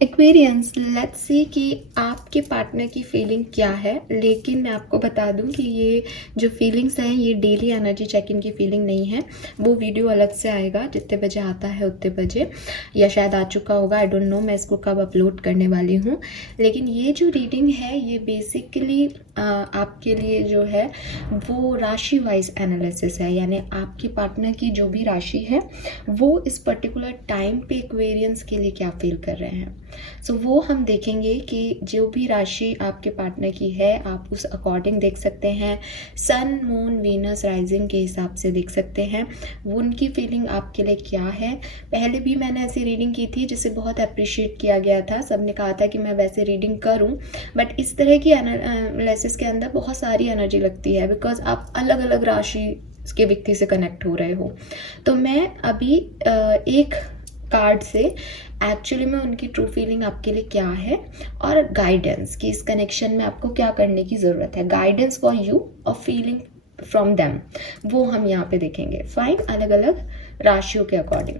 Aquarians, let's see कि आपके partner की फीलिंग क्या है। लेकिन मैं आपको बता दूं कि ये जो फीलिंग्स हैं ये डेली एनर्जी चेक इन की फीलिंग नहीं है। वो वीडियो अलग से आएगा, जितने बजे आता है उतने बजे, या शायद आ चुका होगा, आई डोंट नो, मैं इसको कब अपलोड करने वाली हूँ। लेकिन ये जो रीडिंग है ये बेसिकली आपके लिए जो है वो राशि वाइज एनालिसिस है, यानी आपके पार्टनर की जो भी राशि है वो इस पर्टिकुलर टाइम पे एक्वेरियंस के लिए क्या फील कर रहे हैं। सो वो हम देखेंगे कि जो भी राशि आपके पार्टनर की है आप उस अकॉर्डिंग देख सकते हैं। सन, मून, वीनस, राइजिंग के हिसाब से देख सकते हैं उनकी फीलिंग आपके लिए क्या है। पहले भी मैंने ऐसी रीडिंग की थी जिसे बहुत अप्रिशिएट किया गया था, सबने कहा था कि मैं वैसे रीडिंग करूं, बट इस तरह की एनालिसिस के अंदर बहुत सारी एनर्जी लगती है बिकॉज आप अलग अलग राशि के व्यक्ति से कनेक्ट हो रहे हो। तो मैं अभी एक कार्ड से एक्चुअली में उनकी ट्रू फीलिंग आपके लिए क्या है और गाइडेंस कि इस कनेक्शन में आपको क्या करने की ज़रूरत है, गाइडेंस फॉर यू और फीलिंग फ्रॉम देम, वो हम यहाँ पे देखेंगे। फाइन, अलग अलग राशियों के अकॉर्डिंग।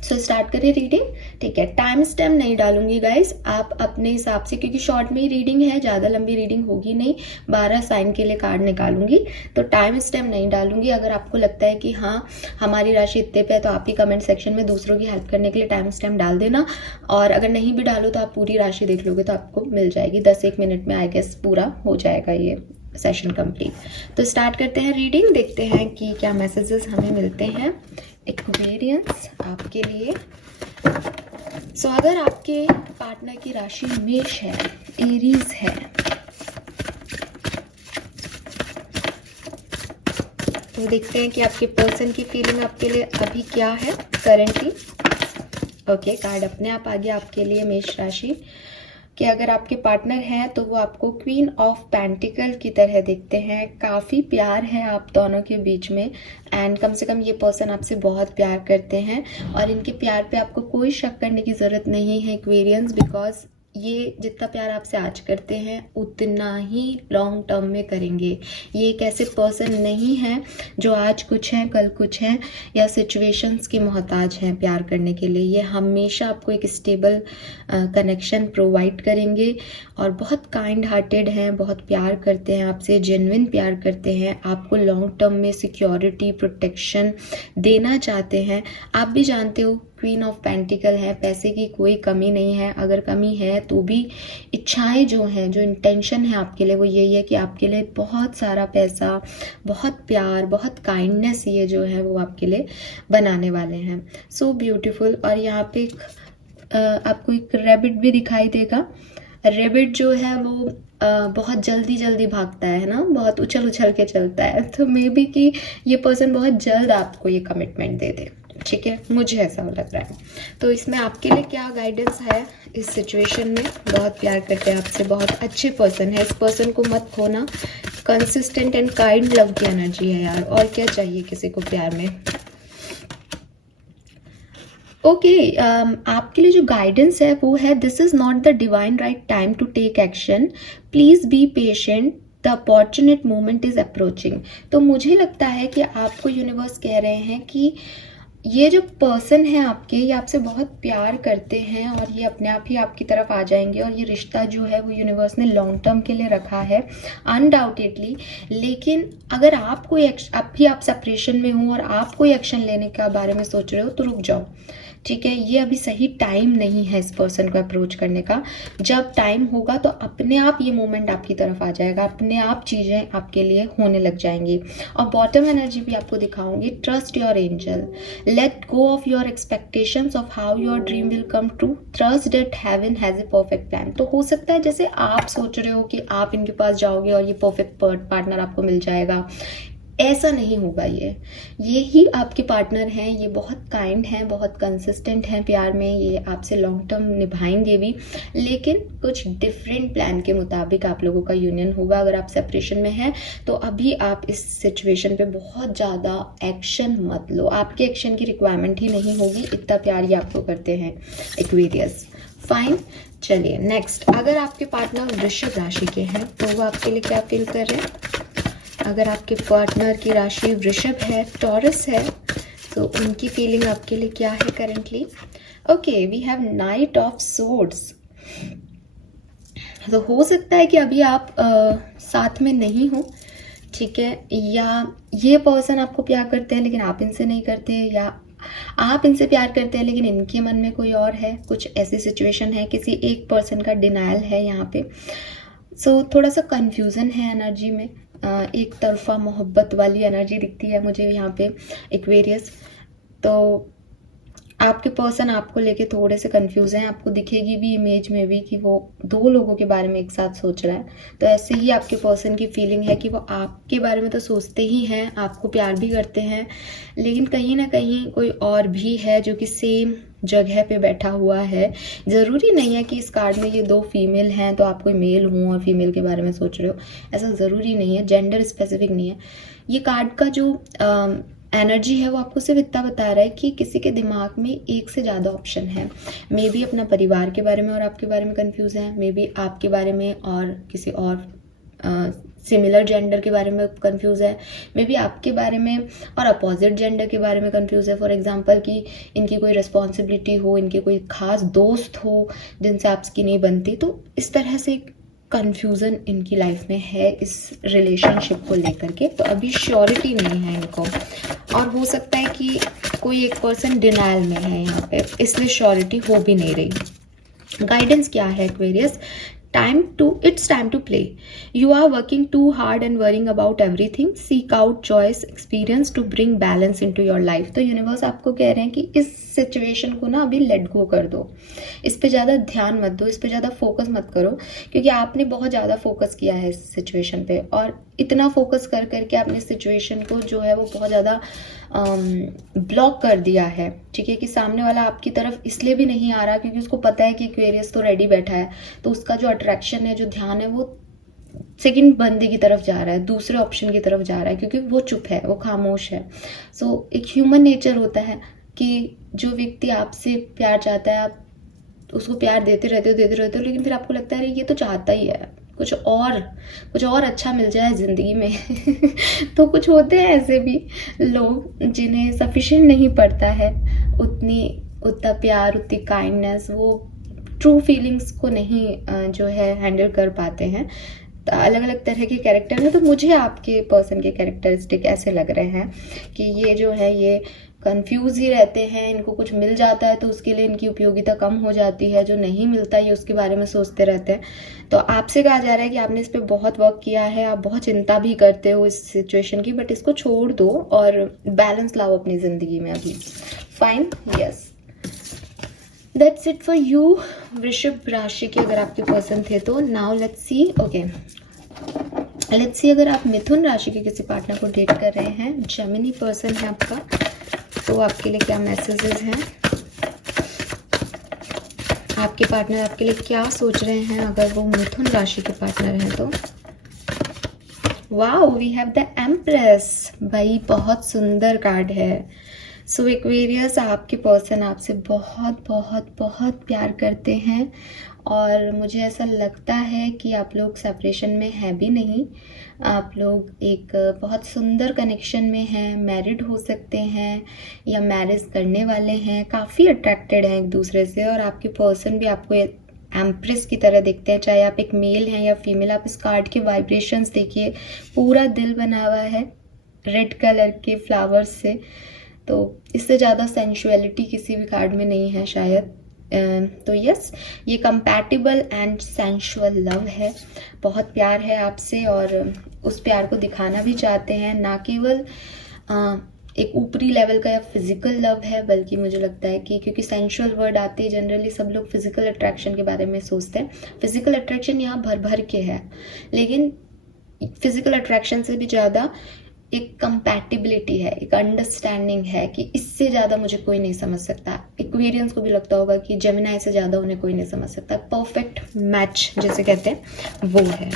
सो स्टार्ट करें रीडिंग। ठीक है, टाइम स्टैम्प नहीं डालूंगी गाइस, आप अपने हिसाब से, क्योंकि शॉर्ट में ही रीडिंग है, ज़्यादा लंबी रीडिंग होगी नहीं। 12 साइन के लिए कार्ड निकालूंगी, तो टाइम स्टैम्प नहीं डालूंगी। अगर आपको लगता है कि हाँ हमारी राशि इतने पे है तो आप ही कमेंट सेक्शन में दूसरों की हेल्प करने के लिए टाइम स्टैम्प डाल देना, और अगर नहीं भी डालो तो आप पूरी राशि देख लोगे तो आपको मिल जाएगी। 10-1 मिनट में आई गेस पूरा हो जाएगा ये सेशन कंप्लीट। तो स्टार्ट करते हैं रीडिंग, देखते हैं कि क्या मैसेजेस हमें मिलते हैं एक्वेरियंस आपके लिए। सो अगर आपके पार्टनर की राशि मेष है, एरीज है, तो देखते हैं कि आपके पर्सन की फीलिंग आपके लिए अभी क्या है करेंटली। ओके, कार्ड अपने आप आ गया आपके लिए मेष राशि कि अगर आपके पार्टनर हैं तो वो आपको क्वीन ऑफ पेंटिकल की तरह देखते हैं। काफ़ी प्यार है आप दोनों के बीच में, एंड कम से कम ये पर्सन आपसे बहुत प्यार करते हैं और इनके प्यार पे आपको कोई शक करने की ज़रूरत नहीं है एक्वेरियंस, बिकॉज ये जितना प्यार आपसे आज करते हैं उतना ही लॉन्ग टर्म में करेंगे। ये एक ऐसे पर्सन नहीं हैं जो आज कुछ हैं कल कुछ हैं या सिचुएशंस के मोहताज हैं प्यार करने के लिए। ये हमेशा आपको एक स्टेबल कनेक्शन प्रोवाइड करेंगे और बहुत काइंड हार्टेड हैं, बहुत प्यार करते हैं आपसे, जेन्युइन प्यार करते हैं, आपको लॉन्ग टर्म में सिक्योरिटी, प्रोटेक्शन देना चाहते हैं। आप भी जानते हो क्वीन ऑफ पेंटिकल है, पैसे की कोई कमी नहीं है, अगर कमी है तो भी इच्छाएं जो हैं, जो इंटेंशन है आपके लिए वो यही है कि आपके लिए बहुत सारा पैसा, बहुत प्यार, बहुत काइंडनेस ये जो है वो आपके लिए बनाने वाले हैं। So beautiful. और यहाँ पे आपको एक रैबिट भी दिखाई देगा। रैबिट जो है वो बहुत जल्दी जल्दी भागता है ना, बहुत उछल उछल के चलता है, तो मे बी कि ये पर्सन बहुत जल्द आपको ये कमिटमेंट दे दे। ठीक है, मुझे ऐसा लग रहा है। तो इसमें आपके लिए क्या गाइडेंस है इस सिचुएशन में? बहुत प्यार करते हैं आपसे, बहुत अच्छे पर्सन है, इस पर्सन को मत खोना। कंसिस्टेंट एंड काइंड लव की एनर्जी है यार, और क्या चाहिए किसी को प्यार में। ओके, आपके लिए जो गाइडेंस है वो है, this is not the divine right time to take action, please be patient, the opportune moment is approaching. तो मुझे लगता है कि आपको यूनिवर्स कह रहे हैं कि ये जो पर्सन है आपके, ये आपसे बहुत प्यार करते हैं और ये अपने आप ही आपकी तरफ आ जाएंगे, और ये रिश्ता जो है वो यूनिवर्स ने लॉन्ग टर्म के लिए रखा है अनडाउटेडली। लेकिन अगर आप कोई अब भी आप सेपरेशन में हो और आप कोई एक्शन लेने का बारे में सोच रहे हो तो रुक जाओ। ठीक है, ये अभी सही टाइम नहीं है इस पर्सन को अप्रोच करने का। जब टाइम होगा तो अपने आप ये मोमेंट आपकी तरफ आ जाएगा, अपने आप चीज़ें आपके लिए होने लग जाएंगी। और बॉटम एनर्जी भी आपको दिखाऊंगी, trust your angel, let go of your expectations of how your dream will come true, trust that heaven has a perfect plan. तो हो सकता है जैसे आप सोच रहे हो कि आप इनके पास जाओगे और ये परफेक्ट पार्टनर आपको मिल जाएगा, ऐसा नहीं होगा। ये ही आपके पार्टनर हैं, ये बहुत काइंड हैं, बहुत कंसिस्टेंट हैं प्यार में, ये आपसे लॉन्ग टर्म निभाएंगे भी, लेकिन कुछ डिफरेंट प्लान के मुताबिक आप लोगों का यूनियन होगा। अगर आप सेपरेशन में हैं तो अभी आप इस सिचुएशन पे बहुत ज़्यादा एक्शन मत लो, आपके एक्शन की रिक्वायरमेंट ही नहीं होगी, इतना प्यार ये आपको करते हैं एक्वेरियस। फाइन, चलिए नेक्स्ट। अगर आपके पार्टनर वृषभ राशि के हैं तो वो आपके लिए क्या फील कर रहे हैं? अगर आपके पार्टनर की राशि वृषभ है, टॉरस है, तो उनकी फीलिंग आपके लिए क्या है currently? Okay, we have knight of swords. तो हो सकता है कि अभी आप साथ में नहीं हो, ठीक है, या ये पर्सन आपको प्यार करते हैं लेकिन आप इनसे नहीं करते, या आप इनसे प्यार करते हैं लेकिन इनके मन में कोई और है। कुछ ऐसी सिचुएशन है, किसी एक पर्सन का डिनायल है यहाँ पे। सो थोड़ा सा कन्फ्यूज़न है एनर्जी में, एक तरफा मोहब्बत वाली एनर्जी दिखती है मुझे यहाँ पे एक्वेरियस। तो आपके पर्सन आपको लेके थोड़े से कंफ्यूज हैं, आपको दिखेगी भी इमेज में भी कि वो दो लोगों के बारे में एक साथ सोच रहा है। तो ऐसे ही आपके पर्सन की फीलिंग है कि वो आपके बारे में तो सोचते ही हैं, आपको प्यार भी करते हैं, लेकिन कहीं ना कहीं कोई और भी है जो कि सेम जगह पे बैठा हुआ है। ज़रूरी नहीं है कि इस कार्ड में ये दो फीमेल हैं तो आप कोई मेल हो और फीमेल के बारे में सोच रहे हो, ऐसा ज़रूरी नहीं है, जेंडर स्पेसिफिक नहीं है। ये कार्ड का जो एनर्जी है वो आपको सिर्फ इतना बता रहा है कि किसी के दिमाग में एक से ज़्यादा ऑप्शन है। मे बी अपना परिवार के बारे में और आपके बारे में कंफ्यूज है, मे बी आपके बारे में और किसी और सिमिलर जेंडर के बारे में कंफ्यूज है, मे बी आपके बारे में और अपोजिट जेंडर के बारे में कंफ्यूज है। फॉर एग्जांपल कि इनकी कोई रिस्पॉन्सिबिलिटी हो, इनके कोई खास दोस्त हो जिनसे आपकी नहीं बनती, तो इस तरह से कन्फ्यूज़न इनकी लाइफ में है इस रिलेशनशिप को लेकर के। तो अभी श्योरिटी नहीं है इनको, और हो सकता है कि कोई एक पर्सन डिनायल में है यहाँ पे, इसलिए श्योरिटी हो भी नहीं रही। गाइडेंस क्या है Aquarius? It's time to play. You are working too hard and worrying about everything. Seek out choice, experience to bring balance into your life. तो यूनिवर्स आपको कह रहे हैं कि इस सिचुएशन को ना अभी लेट गो कर दो, इस पे ज़्यादा ध्यान मत दो, इस पे ज़्यादा फोकस मत करो, क्योंकि आपने बहुत ज़्यादा फोकस किया है इस सिचुएशन पे, और इतना फोकस कर करके आपने सिचुएशन को जो है वो बहुत ज़्यादा ब्लॉक कर दिया है, ठीक है, कि सामने वाला आपकी तरफ इसलिए भी नहीं आ रहा क्योंकि उसको पता है कि एक्वेरियस तो रेडी बैठा है, तो उसका जो अट्रैक्शन है, जो ध्यान है, वो सेकंड बंदे की तरफ जा रहा है, दूसरे ऑप्शन की तरफ जा रहा है, क्योंकि वो चुप है, वो खामोश है। सो एक ह्यूमन नेचर होता है कि जो व्यक्ति आपसे प्यार चाहता है, आप उसको प्यार देते रहते हो, लेकिन फिर आपको लगता है ये तो चाहता ही है, कुछ और अच्छा मिल जाए ज़िंदगी में। तो कुछ होते हैं ऐसे भी लोग जिन्हें सफिशिएंट नहीं पड़ता है उतना प्यार, उतनी काइंडनेस, वो ट्रू फीलिंग्स को नहीं जो है हैंडल कर पाते हैं। अलग अलग तरह के कैरेक्टर हैं, तो मुझे आपके पर्सन के कैरेक्टरिस्टिक ऐसे लग रहे हैं कि ये जो है ये कंफ्यूज ही रहते हैं, इनको कुछ मिल जाता है तो उसके लिए इनकी उपयोगिता कम हो जाती है, जो नहीं मिलता ये उसके बारे में सोचते रहते हैं। तो आपसे कहा जा रहा है कि आपने इस पर बहुत वर्क किया है, आप बहुत चिंता भी करते हो इस सिचुएशन की, बट इसको छोड़ दो और बैलेंस लाओ अपनी ज़िंदगी में अभी। Fine, yes, that's it for you वृषभ राशि के अगर आपके पर्सन थे तो। Now let's see, okay, let's see अगर आप मिथुन राशि के किसी पार्टनर को डेट कर रहे हैं, जेमिनी पर्सन है आपका, तो आपके लिए क्या मैसेजेस हैं, आपके पार्टनर आपके लिए क्या सोच रहे हैं अगर वो मिथुन राशि के पार्टनर हैं तो। Wow, we have the empress, भाई बहुत सुंदर कार्ड है। सो एक्वेरियस, आपके पर्सन आपसे बहुत बहुत बहुत प्यार करते हैं, और मुझे ऐसा लगता है कि आप लोग सेपरेशन में हैं भी नहीं, आप लोग एक बहुत सुंदर कनेक्शन में हैं, मैरिड हो सकते हैं या मैरिज करने वाले हैं, काफ़ी अट्रैक्टेड हैं एक दूसरे से, और आपके पर्सन भी आपको एम्प्रेस की तरह दिखते हैं, चाहे आप एक मेल हैं या फीमेल। आप इस कार्ड के वाइब्रेशंस देखिए, पूरा दिल बना हुआ है रेड कलर के फ्लावर्स से, तो इससे ज़्यादा सेंशुअलिटी किसी भी कार्ड में नहीं है शायद। तो यस, ये कंपैटिबल एंड सेंशुअल लव है, बहुत प्यार है आपसे, और उस प्यार को दिखाना भी चाहते हैं, ना केवल एक ऊपरी लेवल का या फिजिकल लव है, बल्कि मुझे लगता है कि क्योंकि सेंशुअल वर्ड आते ही जनरली सब लोग फिजिकल अट्रैक्शन के बारे में सोचते हैं। फिजिकल अट्रैक्शन यहाँ भर भर के है, लेकिन फिजिकल अट्रैक्शन से भी ज़्यादा एक कंपैटिबिलिटी है, एक अंडरस्टैंडिंग है कि इससे ज़्यादा मुझे कोई नहीं समझ सकता। एक्वेरियंस को भी लगता होगा कि जेमिनाई से ज़्यादा उन्हें कोई नहीं समझ सकता। परफेक्ट मैच जैसे कहते हैं वो है।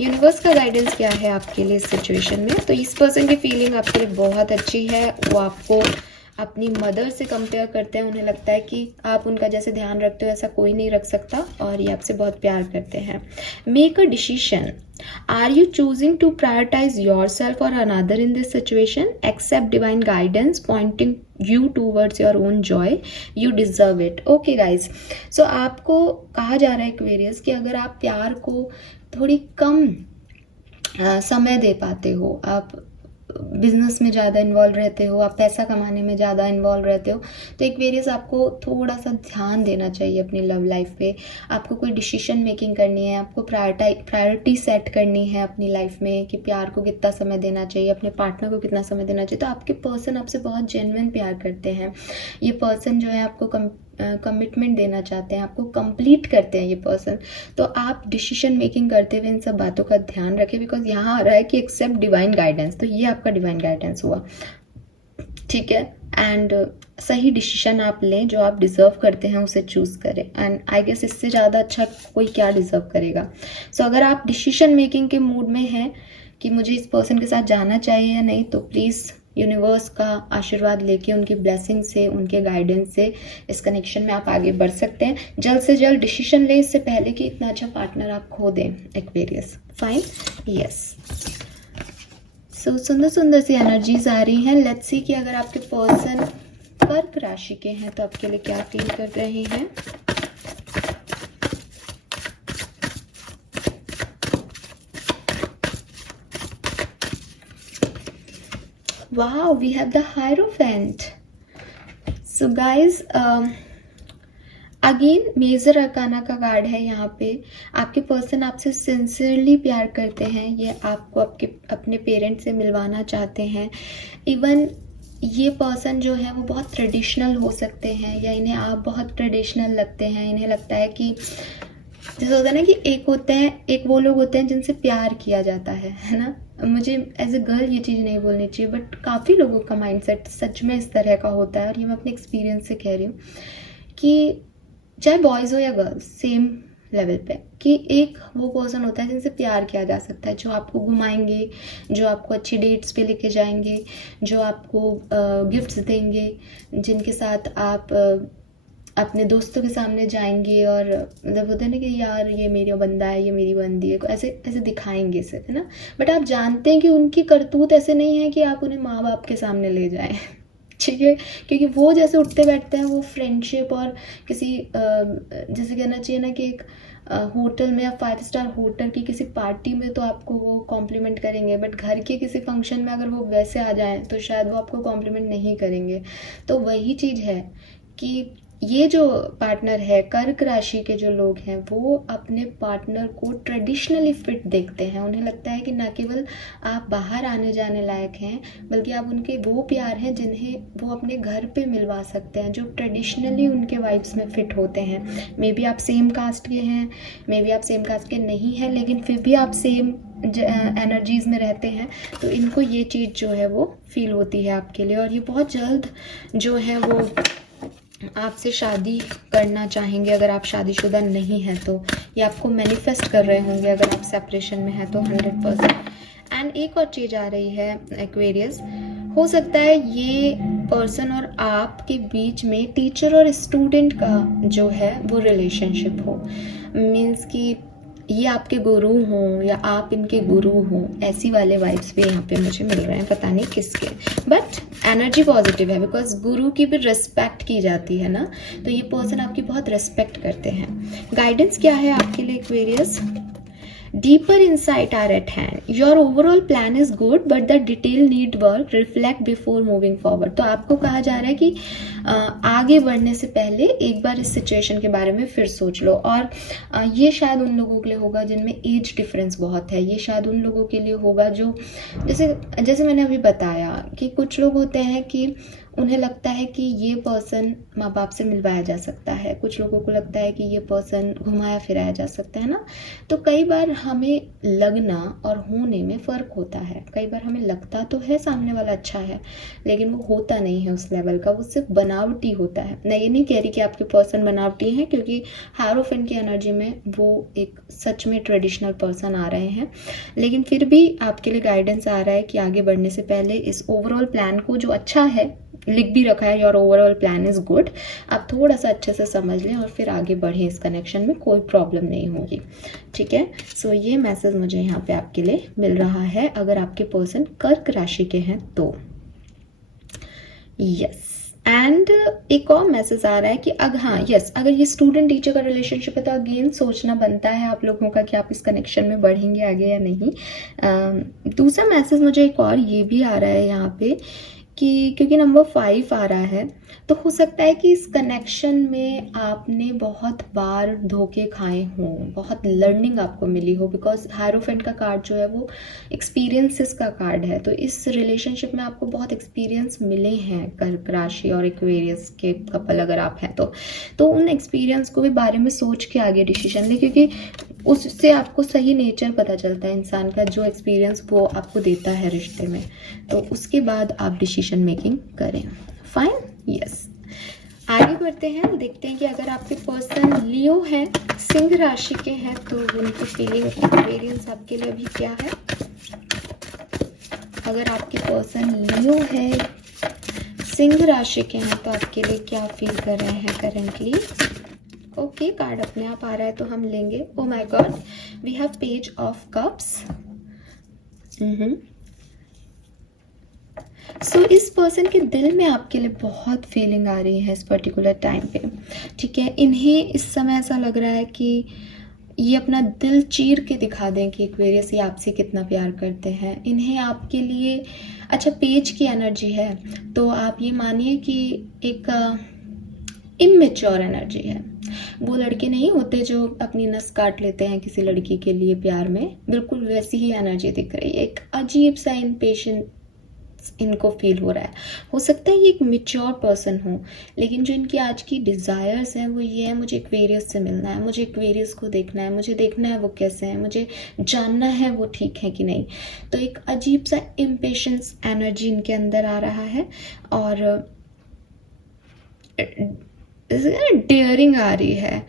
यूनिवर्स का गाइडेंस क्या है आपके लिए इस सिचुएशन में? तो इस पर्सन की फीलिंग आपके लिए बहुत अच्छी है, वो आपको अपनी मदर से कंपेयर करते हैं, उन्हें लगता है कि आप उनका जैसे ध्यान रखते हो ऐसा कोई नहीं रख सकता, और ये आपसे बहुत प्यार करते हैं। Make a decision, are you choosing to prioritize yourself or another in this situation? Accept divine guidance you towards your own joy. You deserve it. Okay guys, so आपको कहा जा रहा है एक्वेरियस कि अगर आप प्यार को थोड़ी कम समय दे पाते हो, आप बिजनेस में ज़्यादा इन्वॉल्व रहते हो, आप पैसा कमाने में ज़्यादा इन्वॉल्व रहते हो, तो एक्वेरियस आपको थोड़ा सा ध्यान देना चाहिए अपनी लव लाइफ पे. आपको कोई डिसीजन मेकिंग करनी है, आपको प्रायोरिटी सेट करनी है अपनी लाइफ में कि प्यार को कितना समय देना चाहिए, अपने पार्टनर को कितना समय देना चाहिए. तो आपके पर्सन आपसे बहुत जेन्युइन प्यार करते हैं. ये पर्सन जो है आपको कमिटमेंट देना चाहते हैं, आपको कंप्लीट करते हैं ये पर्सन. तो आप डिसीजन मेकिंग करते हुए इन सब बातों का ध्यान रखें, बिकॉज यहाँ आ रहा है कि एक्सेप्ट डिवाइन गाइडेंस. तो ये आपका डिवाइन गाइडेंस हुआ, ठीक है. एंड सही डिसीजन आप लें, जो आप डिज़र्व करते हैं उसे चूज़ करें. एंड आई गेस इससे ज़्यादा अच्छा कोई क्या डिज़र्व करेगा. सो अगर आप डिसीजन मेकिंग के मूड में हैं कि मुझे इस पर्सन के साथ जाना चाहिए या नहीं, तो प्लीज़ यूनिवर्स का आशीर्वाद लेके, उनकी ब्लेसिंग से, उनके गाइडेंस से इस कनेक्शन में आप आगे बढ़ सकते हैं. जल्द से जल्द डिसीजन लें इससे पहले कि इतना अच्छा पार्टनर आप खो दें एक्वेरियस. Fine, yes. सो सुंदर सुंदर सी एनर्जीज आ रही हैं. लेट्स सी कि अगर आपके पर्सन कर्क राशि के हैं तो आपके लिए क्या फील कर रहे हैं. Wow, we have the Hierophant. So guys, again major arcana का कार्ड है यहाँ पे. आपके पर्सन आपसे सिंसियरली प्यार करते हैं. ये आपको अपने पेरेंट्स से मिलवाना चाहते हैं. इवन ये पर्सन जो है वो बहुत ट्रेडिशनल हो सकते हैं, या इन्हें आप बहुत ट्रेडिशनल लगते हैं. इन्हें लगता है कि जैसे होता है ना कि एक वो लोग होते हैं जिनसे प्यार किया जाता है ना. मुझे एज ए गर्ल ये चीज़ नहीं बोलनी चाहिए, बट काफ़ी लोगों का माइंडसेट सच में इस तरह का होता है. और ये मैं अपने एक्सपीरियंस से कह रही हूँ कि चाहे बॉयज़ हो या गर्ल्स, सेम लेवल पे, कि एक वो पर्सन होता है जिनसे प्यार किया जा सकता है, जो आपको घुमाएंगे, जो आपको अच्छी डेट्स पे लेके जाएंगे, जो आपको गिफ्ट्स देंगे, जिनके साथ आप अपने दोस्तों के सामने जाएंगे और मतलब होता है ना कि यार ये मेरा बंदा है, ये मेरी बंदी है, ऐसे ऐसे दिखाएंगे सिर्फ, है ना. बट आप जानते हैं कि उनकी करतूत ऐसे नहीं है कि आप उन्हें माँ बाप के सामने ले जाएं. ठीक है, क्योंकि वो जैसे उठते बैठते हैं, वो फ्रेंडशिप और किसी जैसे कहना चाहिए ना कि एक होटल में या 5 स्टार होटल की किसी पार्टी में तो आपको वो कॉम्प्लीमेंट करेंगे, बट घर के किसी फंक्शन में अगर वो वैसे आ जाएं तो शायद वो आपको कॉम्प्लीमेंट नहीं करेंगे. तो वही चीज़ है कि ये जो पार्टनर है, कर्क राशि के जो लोग हैं, वो अपने पार्टनर को ट्रेडिशनली फिट देखते हैं. उन्हें लगता है कि न केवल आप बाहर आने जाने लायक हैं, बल्कि आप उनके वो प्यार हैं जिन्हें वो अपने घर पे मिलवा सकते हैं, जो ट्रेडिशनली उनके वाइब्स में फिट होते हैं. मे बी आप सेम कास्ट के हैं, मे बी आप सेम कास्ट के नहीं हैं, लेकिन फिर भी आप सेम एनर्जीज़ में रहते हैं. तो इनको ये चीज़ जो है वो फील होती है आपके लिए. और ये बहुत जल्द जो है वो आपसे शादी करना चाहेंगे. अगर आप शादीशुदा नहीं हैं तो ये आपको मैनिफेस्ट कर रहे होंगे. अगर आप सेपरेशन में हैं तो 100%. एंड एक और चीज़ आ रही है एक्वेरियस, हो सकता है ये पर्सन और आपके बीच में टीचर और स्टूडेंट का जो है वो रिलेशनशिप हो. मीन्स कि ये आपके गुरु हों या आप इनके गुरु हों, ऐसी वाले वाइब्स भी यहाँ पे मुझे मिल रहे हैं, पता नहीं किसके. बट एनर्जी पॉजिटिव है, बिकॉज गुरु की भी रिस्पेक्ट की जाती है ना. तो ये पर्सन आपकी बहुत रिस्पेक्ट करते हैं. गाइडेंस क्या है आपके लिए Aquarius? Deeper insight are at hand. Your overall plan is good, but the detail need work. Reflect before moving forward. तो आपको कहा जा रहा है कि आगे बढ़ने से पहले एक बार इस सिचुएशन के बारे में फिर सोच लो. और ये शायद उन लोगों के लिए होगा जिनमें एज डिफरेंस बहुत है. ये शायद उन लोगों के लिए होगा जो जैसे मैंने अभी बताया कि कुछ लोग होते हैं कि उन्हें लगता है कि ये पर्सन माँ बाप से मिलवाया जा सकता है. कुछ लोगों को लगता है कि ये पर्सन घुमाया फिराया जा सकता है ना. तो कई बार हमें लगना और होने में फ़र्क होता है. कई बार हमें लगता तो है सामने वाला अच्छा है, लेकिन वो होता नहीं है उस लेवल का. वो सिर्फ बनावटी होता है. मैं ये नहीं कह रही कि आपके पर्सन बनावटी हैं, क्योंकि हायरोफेंट की एनर्जी में वो एक सच में ट्रेडिशनल पर्सन आ रहे हैं. लेकिन फिर भी आपके लिए गाइडेंस आ रहा है कि आगे बढ़ने से पहले इस ओवरऑल प्लान को, जो अच्छा है, लिख भी रखा है your overall plan is good, आप थोड़ा सा अच्छे से समझ लें और फिर आगे बढ़ें. इस कनेक्शन में कोई प्रॉब्लम नहीं होगी. ठीक है. सो ये मैसेज मुझे यहाँ पे आपके लिए मिल रहा है अगर आपके पर्सन कर्क राशि के हैं तो. यस, एंड एक और मैसेज आ रहा है कि अगर ये स्टूडेंट टीचर का रिलेशनशिप है तो अगेन सोचना बनता है आप लोगों का कि आप इस कनेक्शन में बढ़ेंगे आगे या नहीं। दूसरा मैसेज मुझे एक और ये भी आ रहा है यहाँ पे कि क्योंकि नंबर 5 आ रहा है, तो हो सकता है कि इस कनेक्शन में आपने बहुत बार धोखे खाए हों, बहुत लर्निंग आपको मिली हो, बिकॉज हायरोफेंट का कार्ड जो है वो एक्सपीरियंसेस का कार्ड है। तो इस रिलेशनशिप में आपको बहुत एक्सपीरियंस मिले हैं, कर्क राशि और एक्वेरियस के कपल अगर आप हैं तो उन एक्सपीरियंस को भी बारे में सोच के आगे डिसीजन लें, क्योंकि उससे आपको सही नेचर पता चलता है इंसान का, जो एक्सपीरियंस वो आपको देता है रिश्ते में, तो उसके बाद आप डिसीजन मेकिंग करें। Fine, yes. आगे बढ़ते हैं, देखते हैं कि अगर आपके पर्सन लियो हैं, सिंह राशि के हैं, तो उनकी फीलिंग एक्सपीरियंस आपके लिए अभी क्या है। अगर आपके पर्सन लियो है, सिंह राशि के हैं, तो आपके लिए क्या फील कर रहे हैं करेंटली। ओके, कार्ड अपने आप आ रहा है तो हम लेंगे। Oh my god, we have page of cups. So इस पर्सन के दिल में आपके लिए बहुत फीलिंग आ रही है इस पर्टिकुलर टाइम पे, ठीक है। इन्हें इस समय ऐसा लग रहा है कि ये अपना दिल चीर के दिखा दें कि एक्वेरियस ये आपसे कितना प्यार करते हैं। इन्हें आपके लिए, अच्छा पेज की एनर्जी है तो आप ये मानिए कि एक इमेच्योर एनर्जी है। वो लड़के नहीं होते जो अपनी नस काट लेते हैं किसी लड़की के लिए प्यार में, बिल्कुल वैसी ही एनर्जी दिख रही है। एक अजीब सा इम्पेशेंस इनको फील हो रहा है। हो सकता है ये एक मेच्योर पर्सन हो, लेकिन जो इनकी आज की डिज़ायर्स हैं वो ये है, मुझे एक्वेरियस से मिलना है, मुझे एक्वेरियस को देखना है, मुझे देखना है वो कैसे हैं, मुझे जानना है वो ठीक है कि नहीं। तो एक अजीब सा इम्पेशेंस एनर्जी इनके अंदर आ रहा है और डेयरिंग आ रही है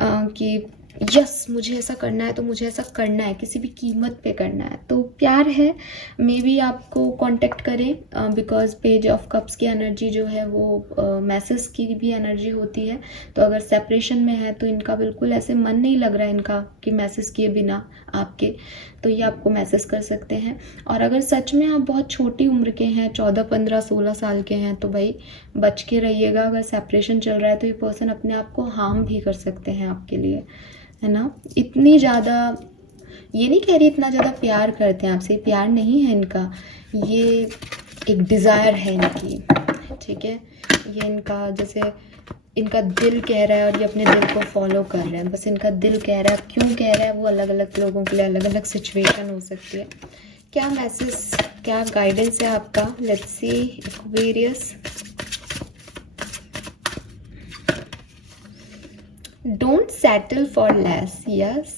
कि यस मुझे ऐसा करना है तो मुझे ऐसा करना है, किसी भी कीमत पे करना है। तो प्यार है, मे बी आपको कांटेक्ट करें, बिकॉज पेज ऑफ कप्स की एनर्जी जो है वो मैसेज की भी एनर्जी होती है। तो अगर सेपरेशन में है तो इनका बिल्कुल ऐसे मन नहीं लग रहा है इनका कि मैसेज किए बिना आपके, तो ये आपको मैसेज कर सकते हैं। और अगर सच में आप बहुत छोटी उम्र के हैं, 14, 15, 16 साल के हैं, तो भाई बच के रहिएगा। अगर सेपरेशन चल रहा है तो ये पर्सन अपने आप को हार्म भी कर सकते हैं आपके लिए, है ना। इतनी ज़्यादा, ये नहीं कह रही इतना ज़्यादा प्यार करते हैं आपसे, प्यार नहीं है इनका, ये एक डिज़ायर है इनकी, ठीक है। ये इनका जैसे इनका दिल कह रहा है और ये अपने दिल को फॉलो कर रहे हैं, बस इनका दिल कह रहा है। क्यों कह रहा है वो अलग अलग लोगों के लिए अलग अलग सिचुएशन हो सकती है। क्या मैसेज, क्या गाइडेंस है आपका, let's see Aquarius. Don't settle for less, yes.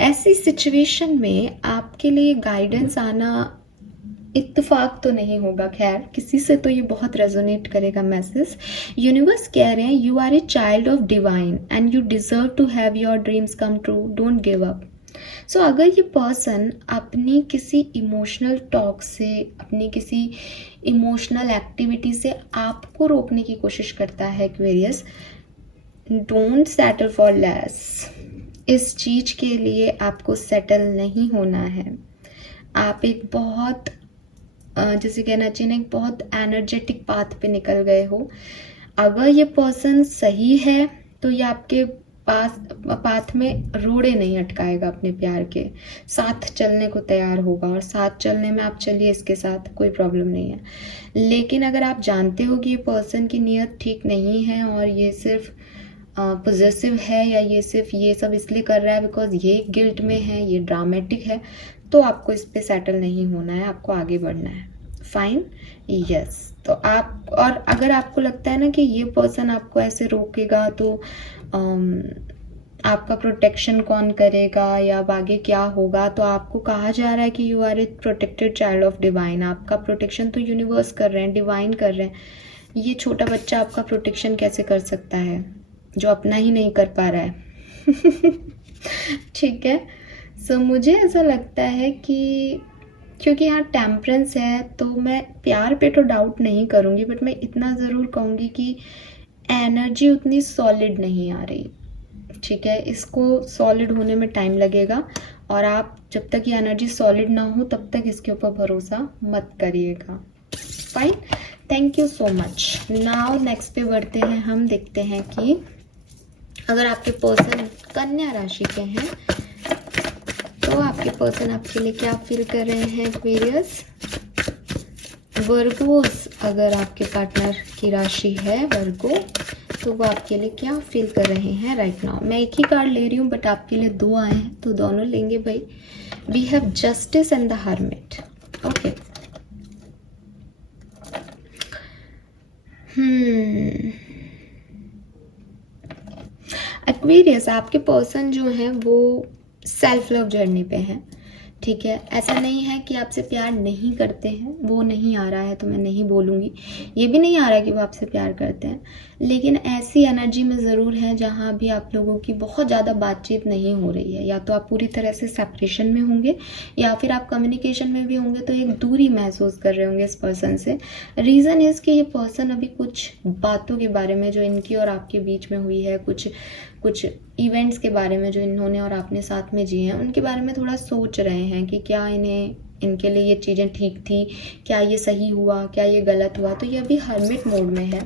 ऐसी सिचुएशन में आपके लिए गाइडेंस आना इत्तेफाक तो नहीं होगा, खैर किसी से तो ये बहुत रेजोनेट करेगा मैसेज। यूनिवर्स कह रहे हैं you are a child of divine and you deserve to have your dreams come true, don't give up. So अगर ये पर्सन अपनी किसी इमोशनल टॉक से, अपनी किसी इमोशनल एक्टिविटी से आपको रोकने की कोशिश करता है Aquarius, don't settle for less. इस चीज़ के लिए आपको सेटल नहीं होना है। आप एक बहुत जैसे कहना चाहिए ना, एक बहुत एनर्जेटिक पाथ पे निकल गए हो। अगर ये पर्सन सही है तो ये आपके पाथ में रोड़े नहीं अटकाएगा, अपने प्यार के साथ चलने को तैयार होगा और साथ चलने में आप चलिए इसके साथ, कोई प्रॉब्लम नहीं है। लेकिन अगर आप जानते हो कि ये पर्सन की नीयत ठीक नहीं है और ये सिर्फ पॉजिटिव है, या ये सिर्फ ये सब इसलिए कर रहा है बिकॉज ये गिल्ट में है, ये ड्रामेटिक है, तो आपको इस पे सेटल नहीं होना है, आपको आगे बढ़ना है। Fine, yes. तो आप, और अगर आपको लगता है ना कि ये पर्सन आपको ऐसे रोकेगा तो आपका प्रोटेक्शन कौन करेगा या अब आगे क्या होगा, तो आपको कहा जा रहा है कि you are a protected child of divine. आपका प्रोटेक्शन तो यूनिवर्स कर रहे हैं, डिवाइन कर रहे हैं। ये छोटा बच्चा आपका प्रोटेक्शन कैसे कर सकता है जो अपना ही नहीं कर पा रहा है। ठीक है। सो मुझे ऐसा लगता है कि क्योंकि यहाँ टेम्परेंस है तो मैं प्यार पे तो डाउट नहीं करूँगी, बट मैं इतना ज़रूर कहूँगी कि एनर्जी उतनी सॉलिड नहीं आ रही, ठीक है। इसको सॉलिड होने में टाइम लगेगा और आप जब तक ये एनर्जी सॉलिड ना हो तब तक इसके ऊपर भरोसा मत करिएगा। Fine, thank you so much. Now next पे बढ़ते हैं, हम देखते हैं कि अगर आपके पर्सन कन्या राशि के हैं तो आपके पर्सन आपके लिए क्या फील कर रहे हैं एक्वेरियस। वर्गोस, अगर आपके पार्टनर की राशि है वर्गो, तो वो आपके लिए क्या फील कर रहे हैं राइट नाउ। मैं एक ही कार्ड ले रही हूँ बट आपके लिए दो आए हैं तो दोनों लेंगे भाई। We have justice and the hermit. Okay, Aquarius, आपके पर्सन जो हैं वो सेल्फ लव जर्नी पे हैं, ठीक है। ऐसा नहीं है कि आपसे प्यार नहीं करते हैं, वो नहीं आ रहा है तो मैं नहीं बोलूँगी, ये भी नहीं आ रहा है कि वो आपसे प्यार करते हैं, लेकिन ऐसी एनर्जी में ज़रूर है जहाँ अभी आप लोगों की बहुत ज़्यादा बातचीत नहीं हो रही है। या तो आप पूरी तरह से सेपरेशन में होंगे या फिर आप कम्युनिकेशन में भी होंगे तो एक दूरी महसूस कर रहे होंगे इस पर्सन से। रीज़न इज़ कि ये पर्सन अभी कुछ बातों के बारे में जो इनकी और आपके बीच में हुई है, कुछ इवेंट्स के बारे में जो इन्होंने और आपने साथ में जिए हैं, उनके बारे में थोड़ा सोच रहे हैं कि क्या इनके लिए ये चीज़ें ठीक थी, क्या ये सही हुआ, क्या ये गलत हुआ। तो ये अभी हर्मिट मोड में है,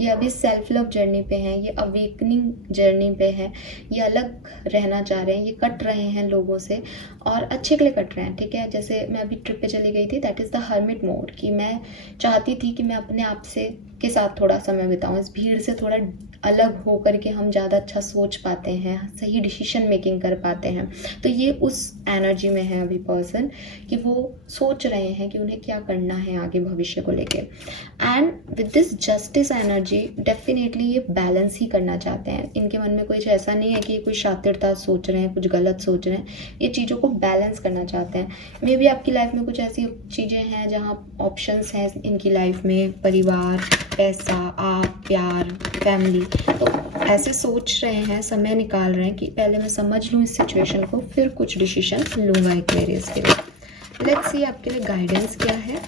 ये अभी सेल्फ लव जर्नी पे है, ये अवेकनिंग जर्नी पे है, ये अलग रहना चाह रहे हैं, ये कट रहे हैं लोगों से और अच्छे के लिए कट रहे हैं, ठीक है। जैसे मैं अभी ट्रिप पे चली गई थी, that is the hermit mode, कि मैं चाहती थी कि मैं अपने आप से के साथ थोड़ा समय बिताऊं, इस भीड़ से थोड़ा अलग हो करके हम ज़्यादा अच्छा सोच पाते हैं, सही डिसीजन मेकिंग कर पाते हैं। तो ये उस एनर्जी में है अभी पर्सन कि वो सोच रहे हैं कि उन्हें क्या करना है आगे भविष्य को लेके। And with this justice energy definitely ये बैलेंस ही करना चाहते हैं। इनके मन में कुछ ऐसा नहीं है कि ये कोई शातिरता सोच रहे हैं, कुछ गलत सोच रहे हैं, ये चीज़ों को बैलेंस करना चाहते हैं। मे बी आपकी लाइफ में कुछ ऐसी चीज़ें हैं जहाँ ऑप्शंस हैं इनकी लाइफ में, परिवार, पैसा, आप, प्यार, फैमिली, तो ऐसे सोच रहे हैं, समय निकाल रहे हैं कि पहले मैं समझ लूँ इस सिचुएशन को फिर कुछ डिसीजन लूँगा एक्वेरियस के लिए। लेट्स सी आपके लिए गाइडेंस क्या है।